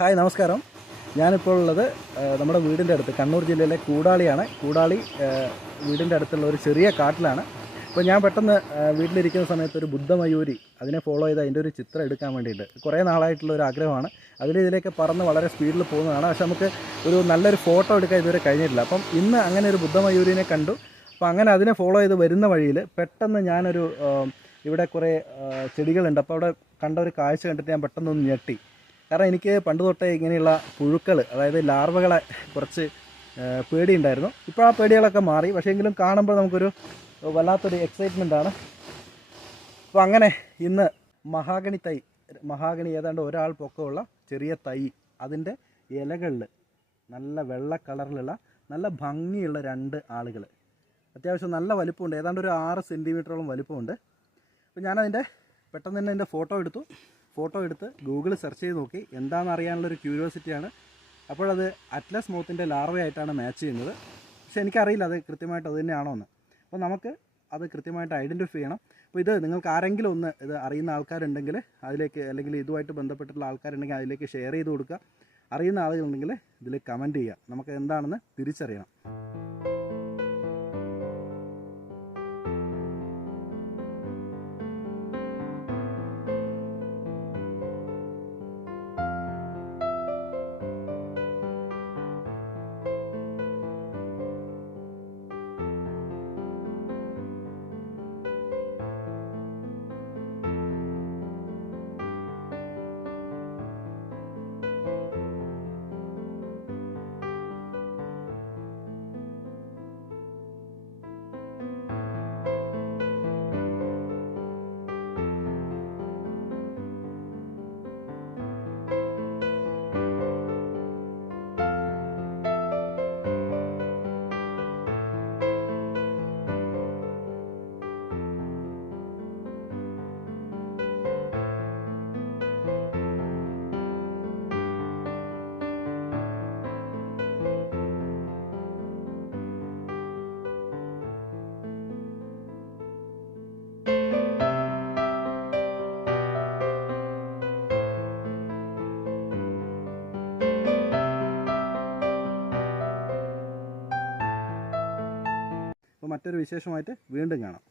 Hi നമസ്കാരം. ഞാനിപ്പോൾ ഉള്ളത് നമ്മുടെ വീടിൻ്റെ അടുത്ത് കണ്ണൂർ ജില്ലയിലെ കൂടാളിയാണ്. കൂടാളി വീടിൻ്റെ അടുത്തുള്ള ഒരു ചെറിയ കാട്ടിലാണ്. അപ്പോൾ ഞാൻ പെട്ടെന്ന് വീട്ടിലിരിക്കുന്ന സമയത്ത് ഒരു ബുദ്ധമയൂരി അതിനെ ഫോളോ ചെയ്ത് അതിൻ്റെ ഒരു ചിത്രം എടുക്കാൻ വേണ്ടിയിട്ട് കുറേ നാളായിട്ടുള്ള ഒരു ആഗ്രഹമാണ്. ഇതിലേക്ക് പറന്ന് വളരെ സ്പീഡിൽ പോകുന്നതാണ്. പക്ഷെ നമുക്ക് ഒരു നല്ലൊരു ഫോട്ടോ എടുക്കാൻ ഇതുവരെ കഴിഞ്ഞിട്ടില്ല. അപ്പം ഇന്ന് അങ്ങനെ ഒരു ബുദ്ധമയൂരിനെ കണ്ടു. അപ്പോൾ അങ്ങനെ അതിനെ ഫോളോ ചെയ്ത് വരുന്ന വഴിയിൽ പെട്ടെന്ന് ഞാനൊരു ഇവിടെ കുറേ ചെടികളുണ്ട്. അപ്പോൾ അവിടെ കണ്ട ഒരു കാഴ്ച കണ്ടിട്ട് ഞാൻ പെട്ടെന്നൊന്ന് ഞെട്ടി. കാരണം എനിക്ക് പണ്ട് തൊട്ടേ ഇങ്ങനെയുള്ള പുഴുക്കൾ, അതായത് ലാർവകളെ കുറച്ച് പേടിയുണ്ടായിരുന്നു. ഇപ്പോൾ ആ പേടികളൊക്കെ മാറി. പക്ഷേ എങ്കിലും കാണുമ്പോൾ നമുക്കൊരു വല്ലാത്തൊരു എക്സൈറ്റ്മെൻറ്റാണ്. അപ്പോൾ അങ്ങനെ ഇന്ന് മഹാഗണി ഏതാണ്ട് ഒരാൾ പൊക്കമുള്ള ചെറിയ തൈ, അതിൻ്റെ ഇലകളിൽ നല്ല വെള്ള കളറിലുള്ള നല്ല ഭംഗിയുള്ള 2 ആളുകൾ, അത്യാവശ്യം നല്ല വലിപ്പമുണ്ട്, ഏതാണ്ട് ഒരു 6 സെൻറ്റിമീറ്ററോളം വലിപ്പമുണ്ട്. അപ്പോൾ ഞാനതിൻ്റെ പെട്ടെന്ന് തന്നെ എൻ്റെ ഫോട്ടോ എടുത്ത് ഗൂഗിൾ സെർച്ച് ചെയ്ത് നോക്കി. എന്താണെന്ന് അറിയാനുള്ളൊരു ക്യൂരിയോസിറ്റിയാണ്. അപ്പോഴത് അറ്റ്ലസ് മോത്തിൻ്റെ ലാർവയായിട്ടാണ് മാച്ച് ചെയ്യുന്നത്. പക്ഷേ എനിക്കറിയില്ല അത് കൃത്യമായിട്ട് അത് തന്നെയാണോ എന്ന്. അപ്പോൾ നമുക്ക് അത് കൃത്യമായിട്ട് ഐഡൻറ്റിഫൈ ചെയ്യണം. അപ്പോൾ ഇത് നിങ്ങൾക്ക് ആരെങ്കിലും ഒന്ന് ഇത് അറിയുന്ന ആൾക്കാരുണ്ടെങ്കിൽ അതിലേക്ക്, അല്ലെങ്കിൽ ഇതുമായിട്ട് ബന്ധപ്പെട്ടിട്ടുള്ള ആൾക്കാരുണ്ടെങ്കിൽ അതിലേക്ക് ഷെയർ ചെയ്ത് കൊടുക്കുക. അറിയുന്ന ആളുകളുണ്ടെങ്കിൽ ഇതിൽ കമൻറ്റ് ചെയ്യുക. നമുക്ക് എന്താണെന്ന് തിരിച്ചറിയണം. അപ്പോൾ മറ്റൊരു വിശേഷമായിട്ട് വീണ്ടും കാണാം.